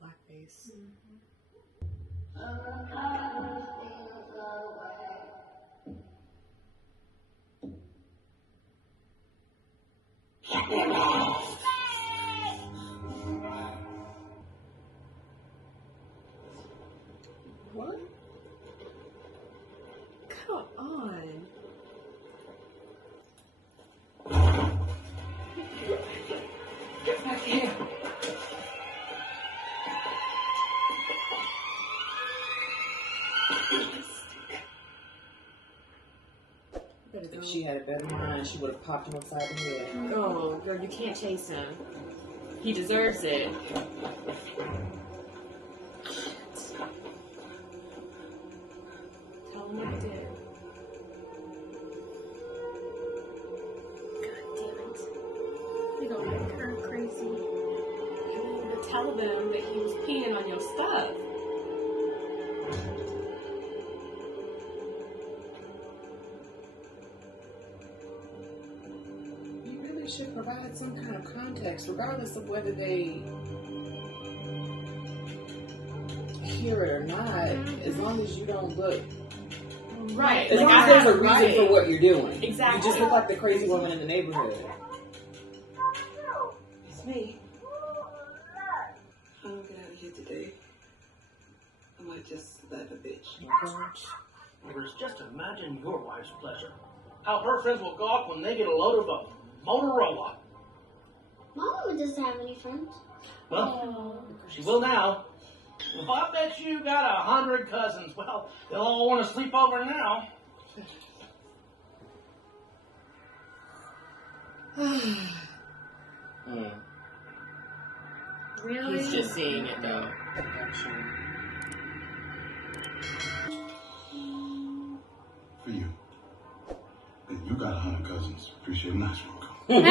blackface. What? Come on. Get back here. If she had a better mind, she would have popped him upside the head. Oh, girl, you can't chase him. He deserves it. Tell him what he did. God damn it. You're gonna make her crazy. You need to tell them that he was peeing on your stuff. Should provide some kind of context, regardless of whether they hear it or not, as long as you don't look right. As long as there's a reason for what you're doing. Exactly. You just look like the crazy woman in the neighborhood. It's me. I don't get out of here today. I might just slap a bitch. Neighbors, just imagine your wife's pleasure. How her friends will gawk when they get a load of a Motorola. Mama doesn't have any friends. Well, she will now. Well, I bet you got 100 cousins. Well, they'll all want to sleep over now. Really? He's just seeing it though. For you. And you got 100 cousins. Appreciate a nice one. Hey!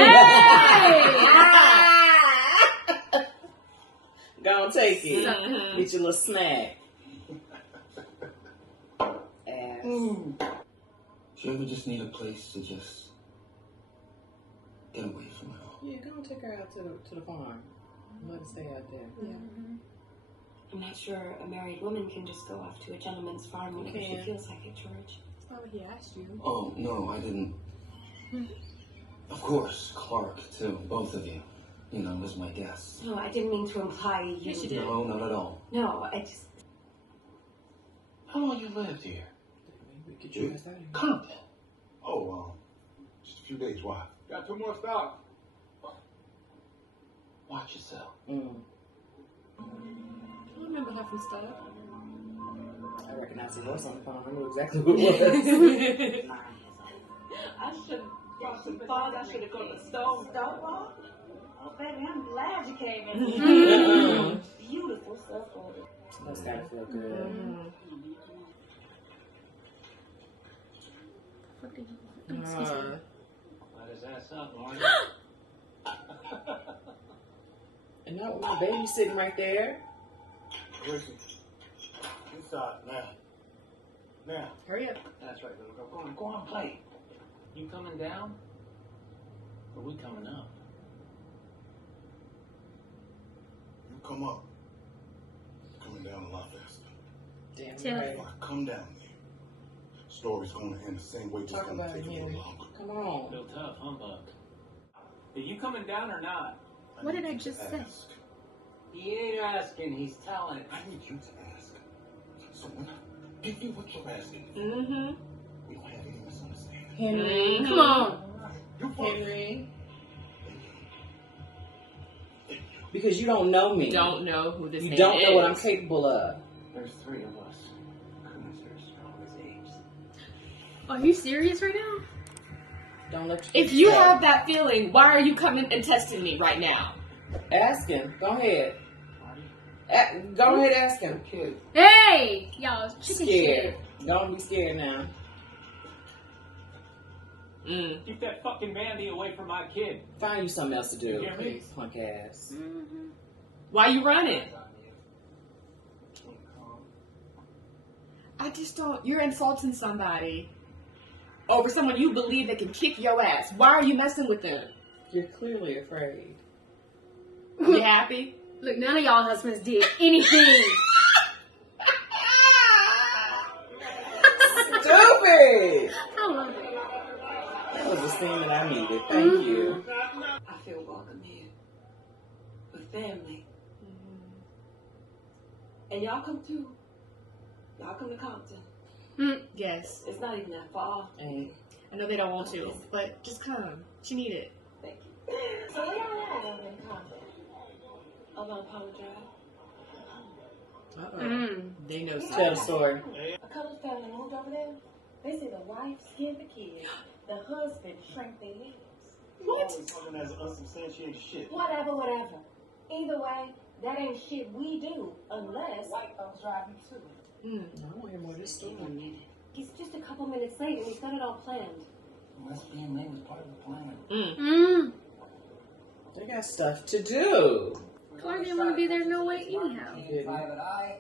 Go and take it. Mm-hmm. Get your little snack. Ass. Do you ever just need a place to just get away from it all? Yeah, go and take her out to the farm. Let her stay out there. Yeah. I'm not sure a married woman can just go off to a gentleman's farm whenever she feels like it, George. That's not what he asked you. Oh, no, I didn't. Of course, Clark, too. Both of you. You know, as my guests. No, I didn't mean to imply you... Yes, you did. No, not at all. No, I just... How long you lived here? Get your ass out of here. Compton. Oh, just a few days. Why? Got 2 more stops. Watch yourself. I remember having stuff. I recognized the voice on the phone. I knew exactly who it was. I should have brought some fun. I should have gone to Stonewall. Oh, baby, I'm glad you came in. Beautiful stuff on it. That's gotta feel good. Why does that sound, Lauren? And now my baby's sitting right there. Listen. Inside now. Now. Hurry up. That's right, little girl. Go on, play. You coming down? Or we coming up? You come up. Coming down a lot faster. Damn Tell If I come down there, story's going to end the same way, just Talk going to about take it, a little Henry. longer. Come on. Real tough, humbug. Are you coming down or not? What did I need you just to say? ask. He ain't asking, he's telling. I need you to ask. So when I give you what you're asking, we don't have any misunderstanding. Henry. Come on. You first. Henry. Because you don't know me. Don't know who this You man don't know is. what I'm capable of. There's 3 of us. Coons are as strong as apes. Are you serious right now? Don't let If you have that feeling, why are you coming and testing me right now? Ask him. Go ahead. Go ahead, ask him. Kid. Hey! Y'all, chicken Scared. shit. Don't be scared now. Keep that fucking Mandy away from my kid. Find you something else to do. You hear me? Please, punk ass. Why you running? I just don't. You're insulting somebody over someone you believe that can kick your ass. Why are you messing with them? You're clearly afraid. You happy? Look, none of y'all husbands did anything. Stupid! I love it. That was the scene that I needed. Thank you. I feel welcome here. With family. And y'all come too. Y'all come to Compton. Yes. It's not even that far. And I know they don't want to, but just come. She need it. Thank you. So what y'all at over in Compton? Over on Power Drive. They know tell the stuff. story. A couple family moved over there. They say the wife skinned the kids. The husband shrank their lips. What? Talking as unsubstantiated shit. Whatever. Either way, that ain't shit we do unless white folks drive you to it. I want to hear more of this story. He's just a couple minutes late and he's got it all planned. Must being late was part of the plan. They got stuff to do. Clark didn't want to be there no way anyhow. Private eye.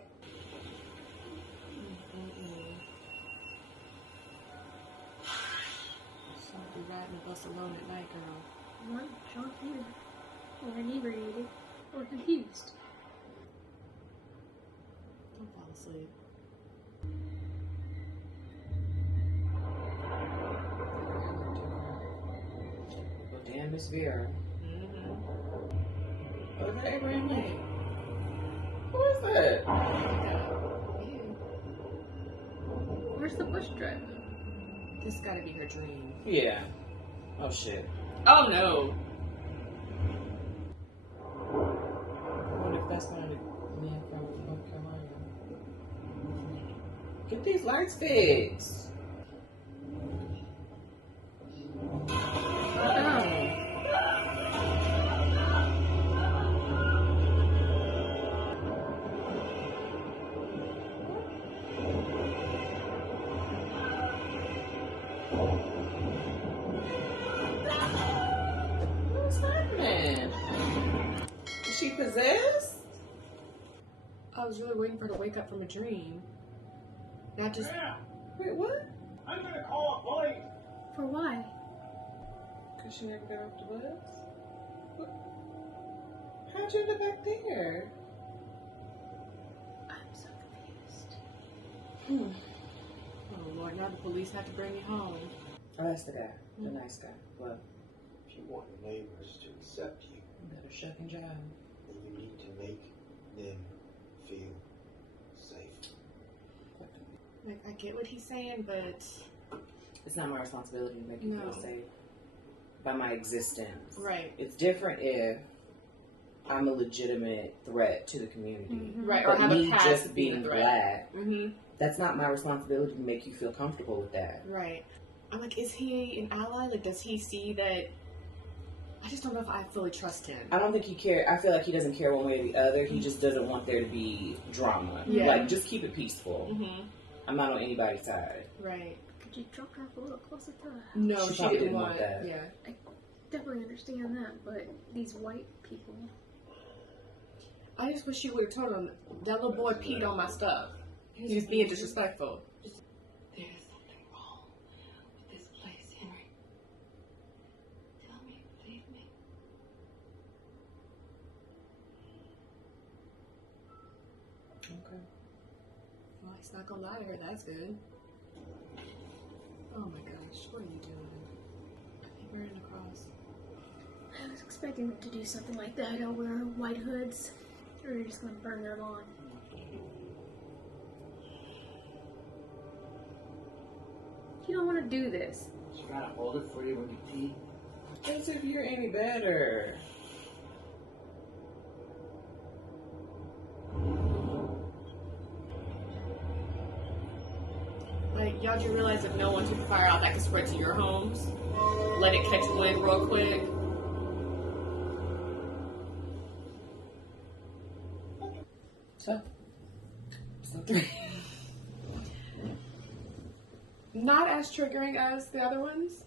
Don't be riding the bus alone at night, girl. One drunk here, or inebriated, or confused. Don't fall asleep. Well, damn, Miss Vera. Okay, Randy. Who is that? Where's the bus driver? This gotta be her dream. Yeah. Oh, shit. Oh no. I wonder if that's one of the men from North Carolina. Get these lights fixed. What's happening? Is she possessed? I was really waiting for her to wake up from a dream. Not just. Wait, what? I'm gonna call a police. For why? Because she never got off the bus? What? How'd you end up back there? I'm so confused. Oh Lord, now the police have to bring you home. Oh, that's the guy. The nice guy. Well, If you want your neighbors to accept you, you better shucking job. then you need to make them feel safe. Like, I get what he's saying, but It's not my responsibility to make you No. feel safe by my existence. right, It's different if I'm a legitimate threat to the community. right, or But have a me past just of being being a threat. black, Mm-hmm. that's not my responsibility to make you feel comfortable with that. Right. I'm like, is he an ally? Like, does he see that? I just don't know if I fully trust him. I don't think he cares. I feel like he doesn't care one way or the other. He just doesn't want there to be drama. Yeah. Like, just keep it peaceful. Mm-hmm. I'm not on anybody's side. Right. Could you drop her off a little closer to her? No, She she probably didn't didn't want want that. Yeah. Definitely understand that, but these white people. I just wish she would have told him that little boy peed on my stuff. He was being disrespectful. There's something wrong with this place, Henry. Tell me you believe me. Okay. Well, he's not gonna lie to her. That's good. Oh my gosh, what are you doing? I think we're in a cross. I was expecting them to do something like that over their white hoods. Or you're just gonna burn their lawn. You don't want to do this. She gotta hold it for you when you pee. As if you're any better. Like, y'all do realize if no one took the fire out, that could spread to your homes? Let it catch wind real quick? So, three. Not as triggering as the other ones,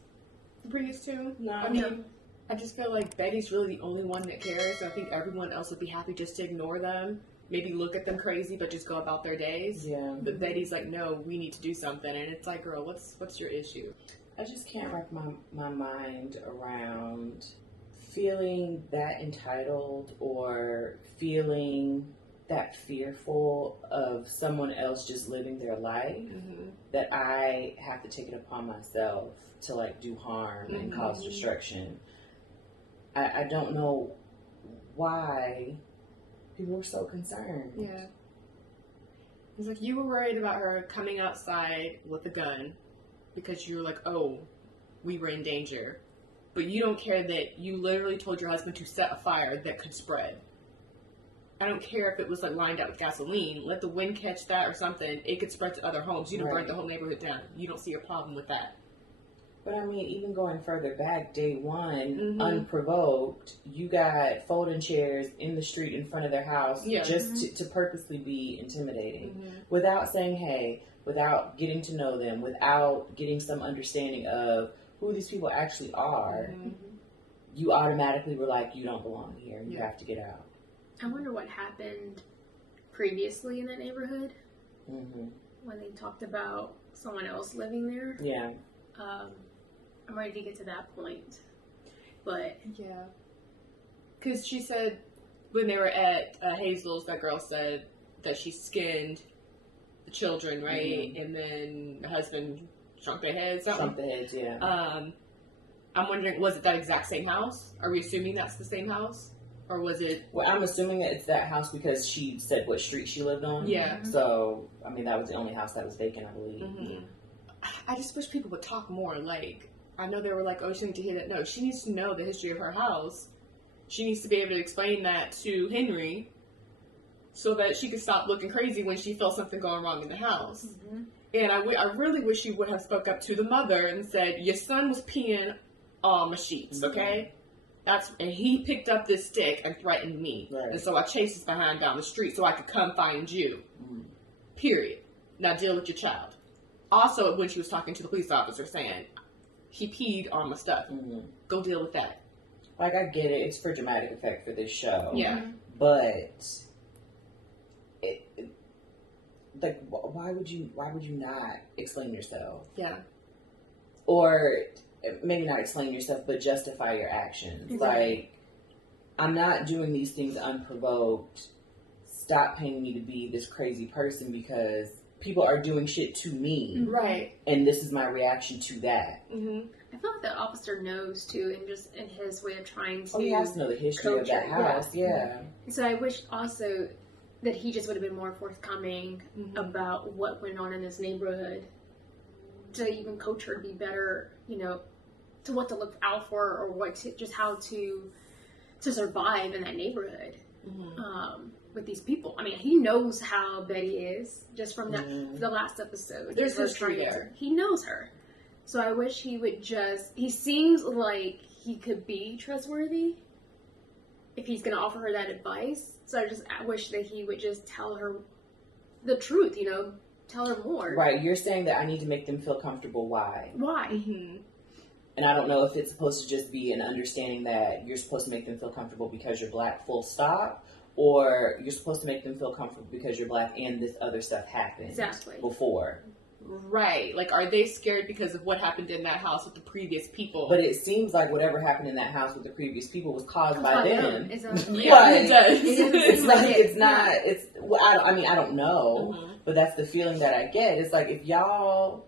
the previous two. No. I mean, I just feel like Betty's really the only one that cares. I think everyone else would be happy just to ignore them. Maybe look at them crazy, but just go about their days. Yeah. But Betty's like, no, we need to do something. And it's like, girl, what's your issue? I just can't wrap my mind around feeling that entitled or feeling that fearful of someone else just living their life, that I have to take it upon myself to like do harm and cause destruction. I don't know why people were so concerned. Yeah. It's like you were worried about her coming outside with a gun because you were like, oh, we were in danger. But you don't care that you literally told your husband to set a fire that could spread. I don't care if it was like lined out with gasoline. Let the wind catch that or something. It could spread to other homes. You don't burn the whole neighborhood down. You don't see a problem with that. But I mean, even going further back, day one, unprovoked, you got folding chairs in the street in front of their house just to purposely be intimidating. Without saying hey, without getting to know them, without getting some understanding of who these people actually are, you automatically were like, you don't belong here. You have to get out. I wonder what happened previously in that neighborhood when they talked about someone else living there. Yeah. I'm ready to get to that point. But yeah. Because she said when they were at Hazel's, that girl said that she skinned the children, right? And then the husband shrunk their heads. Shrunk the heads, yeah. I'm wondering, was it that exact same house? Are we assuming that's the same house? Or was it... Well, I'm assuming that it's that house because she said what street she lived on. Yeah. So, I mean, that was the only house that was vacant, I believe. I just wish people would talk more. Like, I know they were like, oh, she needs to hear that. No, she needs to know the history of her house. She needs to be able to explain that to Henry so that she could stop looking crazy when she felt something going wrong in the house. And I really wish she would have spoke up to the mother and said, your son was peeing on my sheets, okay? And he picked up this stick and threatened me. Right. And so I chased his behind down the street so I could come find you. Period. Now deal with your child. Also, when she was talking to the police officer saying, he peed on my stuff. Go deal with that. Like, I get it. It's for dramatic effect for this show. Yeah. But, like, why would you not explain yourself? Yeah. Or... maybe not explain yourself, but justify your actions. Like, I'm not doing these things unprovoked. Stop paying me to be this crazy person because people are doing shit to me. Right. And this is my reaction to that. I feel like the officer knows, too, and just in his way of trying to... Oh, he has to know the history of that house, yeah. So I wish also that he just would have been more forthcoming about what went on in this neighborhood to even coach her to be better, you know, to what to look out for or what to, just how to survive in that neighborhood with these people. I mean, he knows how Betty is just from that the last episode. There's history there. He knows her. So I wish he would he seems like he could be trustworthy if he's going to offer her that advice. So I wish that he would just tell her the truth, you know, tell her more. Right, you're saying that I need to make them feel comfortable. Why? And I don't know if it's supposed to just be an understanding that you're supposed to make them feel comfortable because you're black, full stop, or you're supposed to make them feel comfortable because you're black and this other stuff happened before. Right. Like, are they scared because of what happened in that house with the previous people? But it seems like whatever happened in that house with the previous people was caused by them. Yeah, it does. I don't know, but that's the feeling that I get. It's like, if y'all...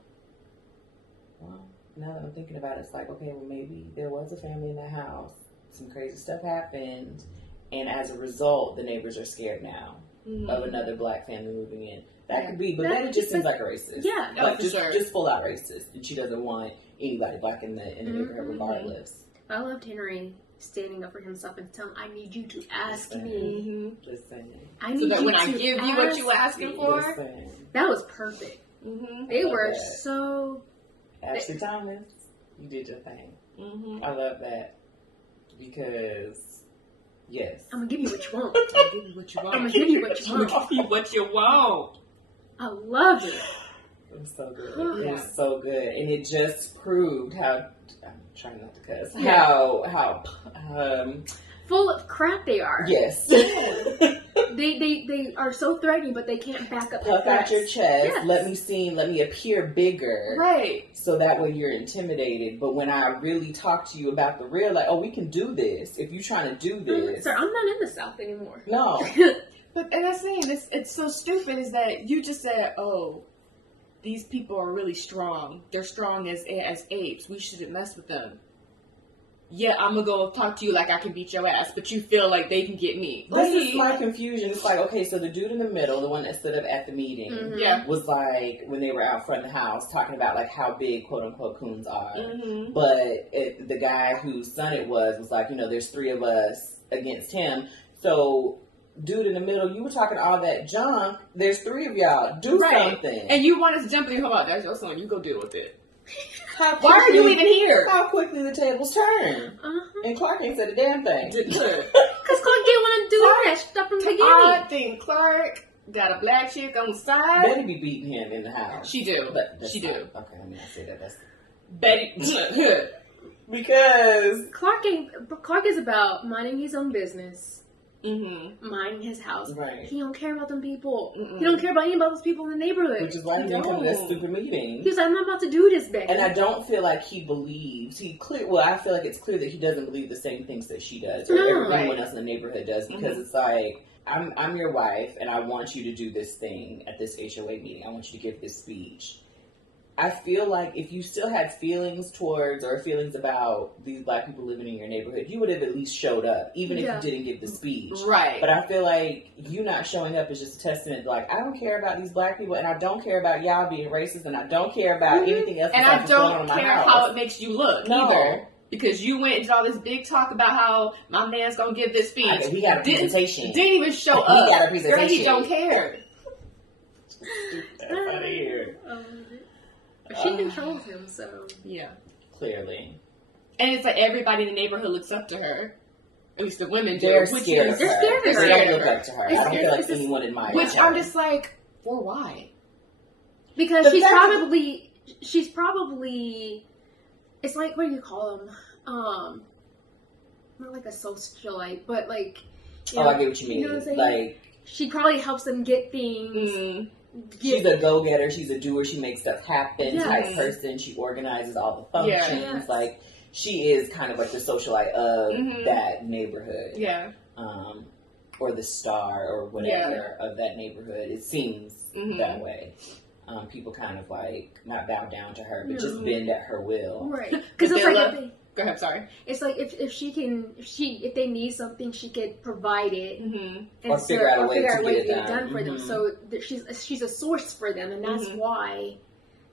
Now that I'm thinking about it, it's like, okay, well, maybe there was a family in that house. Some crazy stuff happened. And as a result, the neighbors are scared now of another black family moving in. That could be, but then it just seems like a racist. Yeah, like, just full out racist. And she doesn't want anybody black in the neighborhood regardless. I loved Henry standing up for himself and telling, I need you to ask me. Listen. I need so that you when I to give you what you asking for, that was perfect. They were so... Ashley Thomas, you did your thing. I love that because, yes, I'm gonna give you what you want. I'm gonna give you what you want. I'm gonna give you what you want. I'm gonna give you what you want. I love it. It was so good. It was so good, and it just proved how. I'm trying not to cuss. How full of crap they are. Yes. they are so threatening, but they can't back up. Puff out your chest. Yes. Let me appear bigger. Right. So that way you're intimidated. But when I really talk to you about the real, like, oh, we can do this. If you're trying to do this. Sir, I'm not in the South anymore. No. But and that's saying it's so stupid is that you just said, oh, these people are really strong. They're strong as apes. We shouldn't mess with them. Yeah, I'm gonna go talk to you like I can beat your ass, but you feel like they can get me. This is my confusion. It's like, okay, so the dude in the middle, the one that stood up at the meeting, was like, when they were out front of the house, talking about like how big, quote unquote, coons are. But the guy whose son it was like, there's 3 of us against him. So, dude in the middle, you were talking all that junk. There's 3 of y'all. Do something. And you want us to jump in your home. That's your son. You go deal with it. Why are you even here? How quickly the tables turn. And Clark ain't said a damn thing. Because Clark didn't want to do that stuff from the beginning. I think Clark got a black chick on the side. Betty be beating him in the house. She do. She do. Okay, I mean, I say that. That's Betty. Because Clark is about minding his own business. Minding his house. Right. He don't care about them people. He don't care about any of those people in the neighborhood. Which is why he didn't come to that stupid meeting. He's like, I'm not about to do this, Becky. And I don't feel like he believes. I feel like it's clear that he doesn't believe the same things that she does, or everyone else in the neighborhood does, because it's like, I'm your wife, and I want you to do this thing at this HOA meeting. I want you to give this speech. I feel like if you still had feelings towards or feelings about these black people living in your neighborhood, you would have at least showed up, even if you didn't give the speech. Right. But I feel like you not showing up is just a testament to, like, I don't care about these black people, and I don't care about y'all being racist, and I don't care about anything else. And I don't care how it makes you look either. Because you went and did all this big talk about how my man's going to give this speech. We got a presentation. Didn't even show up. We got a presentation. Girl, he don't care. That's out of here. She controls him, so. Yeah. Clearly. And it's like everybody in the neighborhood looks up to her. At least the women do. They're scared of her. They don't look up to her. I don't feel like anyone admires her. Which I'm just like, for why? Because she's probably, it's like, what do you call them? Not like a socialite, but like, I get what you mean. You know what I'm saying? Like, she probably helps them get things. She's a go-getter. She's a doer. She makes stuff happen type person. She organizes all the functions. Yes. Like, she is kind of like the socialite of that neighborhood. Yeah. Or the star or whatever of that neighborhood. It seems that way. People kind of like not bow down to her, but just bend at her will. Right. Because it's like go ahead. Sorry. It's like if they need something, she could provide it, and or figure out a way to get it done for them. So she's a source for them, and that's why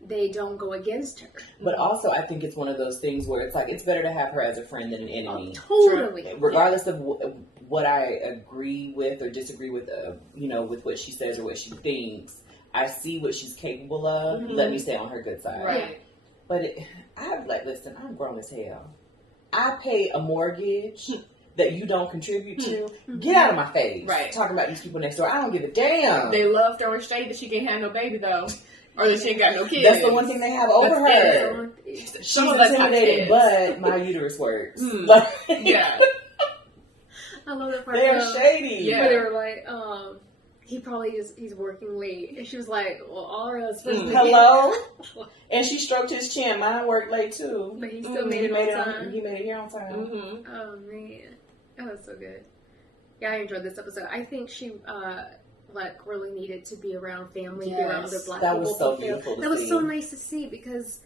they don't go against her. But also, I think it's one of those things where it's like it's better to have her as a friend than an enemy. Oh, totally. Regardless of what I agree with or disagree with, with what she says or what she thinks, I see what she's capable of. Let me stay on her good side. Right. But listen, I'm grown as hell. I pay a mortgage that you don't contribute to. Get out of my face. Right. Talking about these people next door. I don't give a damn. They love throwing shade that she can't have no baby, though. Or that she ain't got no kids. That's the one thing they have over her. She's intimidating, but my uterus works. Yeah. I love that part. They're shady. Yeah. But they were like, he's working late. And she was like, well, all our husbands. Hello? And she stroked his chin. Mine worked late too. But he still made it on time. He made it here on time. Oh, man. That was so good. Yeah, I enjoyed this episode. I think she, really needed to be around family, be around other black people. That was so beautiful to see. That was so nice to see because,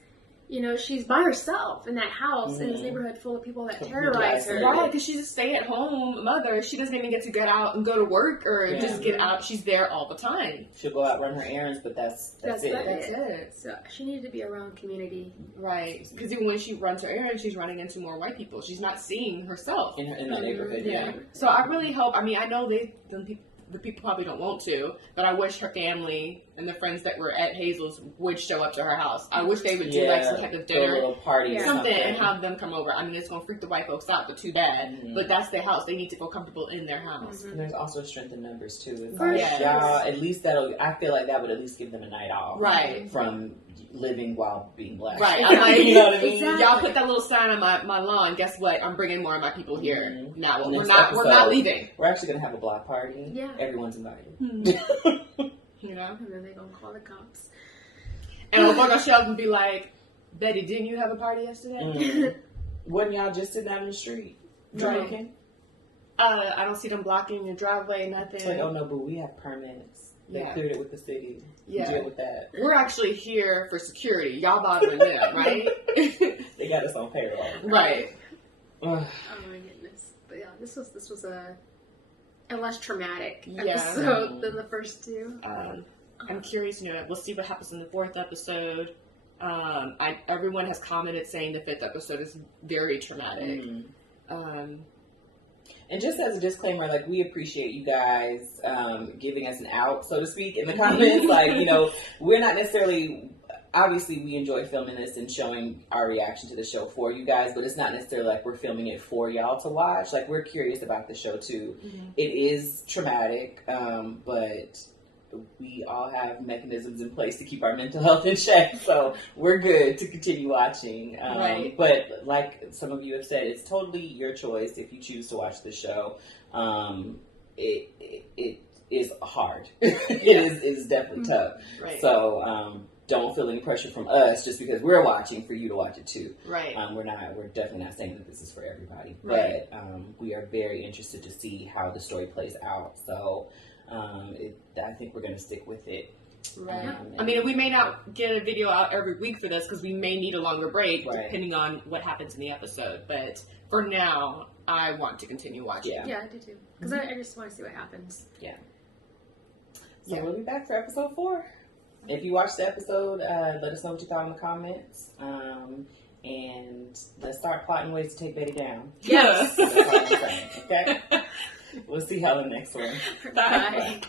she's by herself in that house in this neighborhood full of people that terrorize her. Right, because she's a stay-at-home mother. She doesn't even get to get out and go to work or just get out. She's there all the time. She'll go out, run her errands, but that's it. That's it. So she needed to be around community. Right, because even when she runs her errands, she's running into more white people. She's not seeing herself. In the neighborhood, yeah. So I really hope, I know the people probably don't want to, but I wish her family and the friends that were at Hazel's would show up to her house. I wish they would do some type of dinner, a little party, or something, and have them come over. It's going to freak the white folks out, but too bad. But that's their house. They need to feel comfortable in their house. And there's also strength in numbers too. Yes. Y'all, at least I feel like that would at least give them a night off, right? From living while being black. Right. I'm like, you know what I mean? Exactly. y'all put that little sign on my lawn. Guess what? I'm bringing more of my people here. Mm-hmm. Now we're Next not episode, leaving. We're actually gonna have a block party. Yeah. Everyone's invited. You know? And then they're gonna call the cops. And I'm gonna show up and be like, Betty, didn't you have a party yesterday? Wasn't y'all just sitting out in the street drinking? I don't see them blocking your driveway, nothing. It's like, oh no, but we have permits. They cleared it with the city. Yeah. Deal with that. We're actually here for security. Y'all bothering them, right? They got us on payroll. Right. Oh my goodness. But yeah, this was a less traumatic episode than the first two. I'm curious, we'll see what happens in the fourth episode. Everyone has commented saying the fifth episode is very traumatic. And just as a disclaimer, like, we appreciate you guys giving us an out, so to speak, in the comments. Like, we're not necessarily, obviously we enjoy filming this and showing our reaction to the show for you guys, but it's not necessarily like we're filming it for y'all to watch. Like, we're curious about the show too. It is traumatic, but we all have mechanisms in place to keep our mental health in check, so we're good to continue watching. Right. But like some of you have said, it's totally your choice if you choose to watch the show. It is hard. It is definitely tough. Right. So don't feel any pressure from us just because we're watching for you to watch it too. Right. We're definitely not saying that this is for everybody, Right. but we are very interested to see how the story plays out. So. I think we're going to stick with it. Right. I mean, we may not get a video out every week for this because we may need a longer break depending on what happens in the episode. But for now, I want to continue watching. Yeah, I do too. Because I just want to see what happens. Yeah. So we'll be back for episode 4. If you watched the episode, let us know what you thought in the comments. And let's start plotting ways to take Betty down. Yes. That's all I'm saying, okay? We'll see y'all in the next one. Bye.